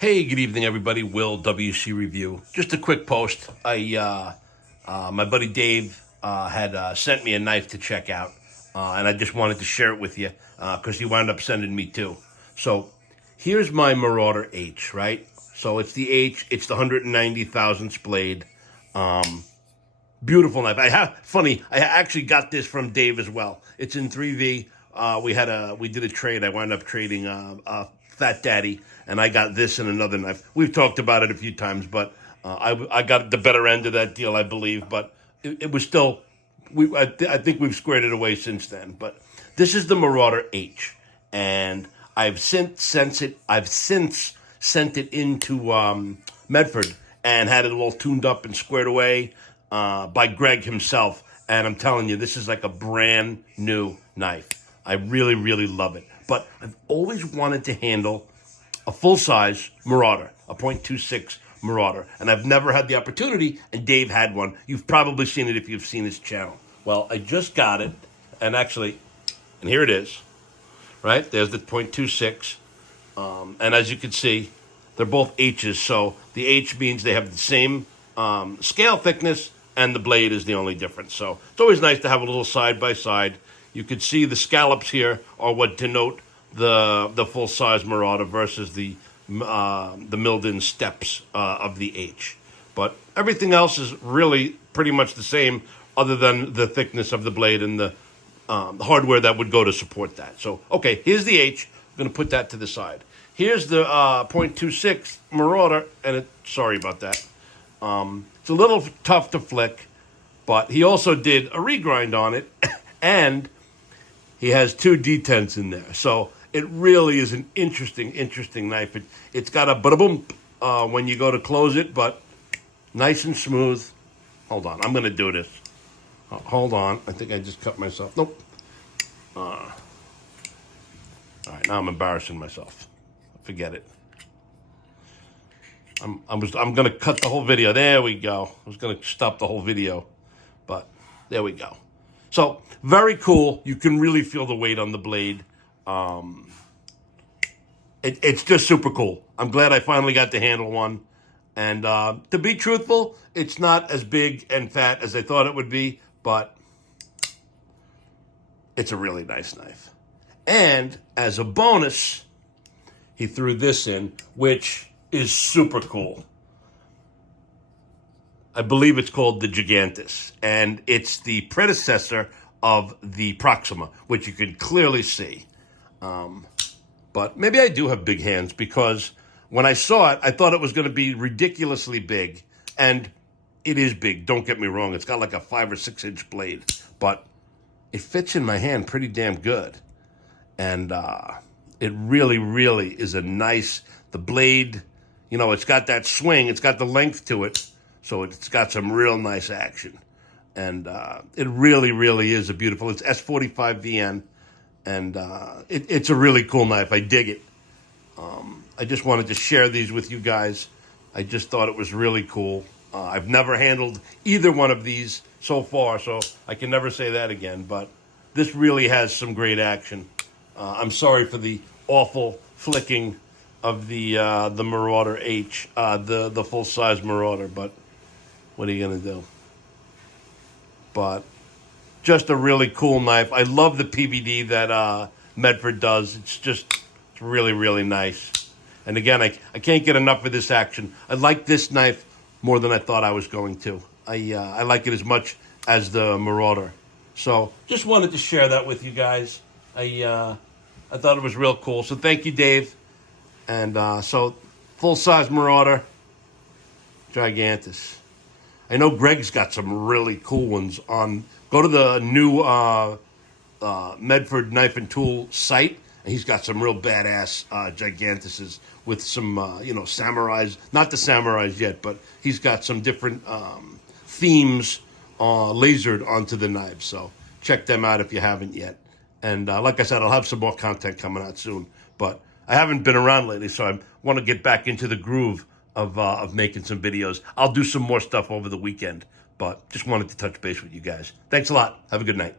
Hey, good evening, everybody. Will WC Review. Just a quick post. My buddy Dave had sent me a knife to check out, and I just wanted to share it with you because he wound up sending me two. So here's my Marauder H, right? So it's the H. It's the 190 thousandths blade. Beautiful knife. I actually got this from Dave as well. It's in 3V. We did a trade. I wound up trading Fat Daddy, and I got this and another knife. We've talked about it a few times, but I got the better end of that deal, I believe. But it was still, I think we've squared it away since then. But this is the Marauder H, and I've since sent it into Medford and had it all tuned up and squared away by Greg himself. And I'm telling you, this is like a brand new knife. I really, really love it. But I've always wanted to handle a full-size Marauder, a .26 Marauder. And I've never had the opportunity, and Dave had one. You've probably seen it if you've seen his channel. Well, I just got it, and here it is, right? There's the .26. And as you can see, they're both H's. So the H means they have the same scale thickness, and the blade is the only difference. So it's always nice to have a little side-by-side. You can see the scallops here are what denote the full-size Marauder versus the milled-in steps of the H. But everything else is really pretty much the same, other than the thickness of the blade and the hardware that would go to support that. So, okay, here's the H. I'm going to put that to the side. Here's the .26 Marauder, and sorry about that. It's a little tough to flick, but he also did a regrind on it, and he has two detents in there. So it really is an interesting knife. It's got a ba-boom when you go to close it, but nice and smooth. Hold on, I'm going to do this. Hold on, I think I just cut myself. Nope. All right, now I'm embarrassing myself. Forget it. I'm going to cut the whole video. There we go. I was going to stop the whole video, but there we go. So, very cool. You can really feel the weight on the blade. It's just super cool. I'm glad I finally got to handle one. And to be truthful, it's not as big and fat as I thought it would be, but it's a really nice knife. And as a bonus, he threw this in, which is super cool. I believe it's called the Gigantis, and it's the predecessor of the Proxima, which you can clearly see. But maybe I do have big hands, because when I saw it, I thought it was going to be ridiculously big, and it is big. Don't get me wrong. It's got like a 5 or 6 inch blade, but it fits in my hand pretty damn good. And it really, really is a nice, the blade, you know, it's got that swing, it's got the length to it. So it's got some real nice action. And it really, really is a beautiful, it's S45VN. And it's a really cool knife. I dig it. I just wanted to share these with you guys. I just thought it was really cool. I've never handled either one of these so far, so I can never say that again. But this really has some great action. I'm sorry for the awful flicking of the Marauder H, the full-size Marauder, but what are you going to do? But just a really cool knife. I love the PVD that Medford does. It's really, really nice. And again, I can't get enough of this action. I like this knife more than I thought I was going to. I like it as much as the Marauder. So just wanted to share that with you guys. I thought it was real cool. So thank you, Dave. And so full-size Marauder, Gigantis. I know Greg's got some really cool ones on. Go to the new Medford Knife and Tool site, and he's got some real badass Gigantises with some, samurais. Not the samurais yet, but he's got some different themes lasered onto the knives. So check them out if you haven't yet. And like I said, I'll have some more content coming out soon. But I haven't been around lately, so I want to get back into the groove of making some videos. I'll do some more stuff over the weekend, but just wanted to touch base with you guys. Thanks a lot. Have a good night.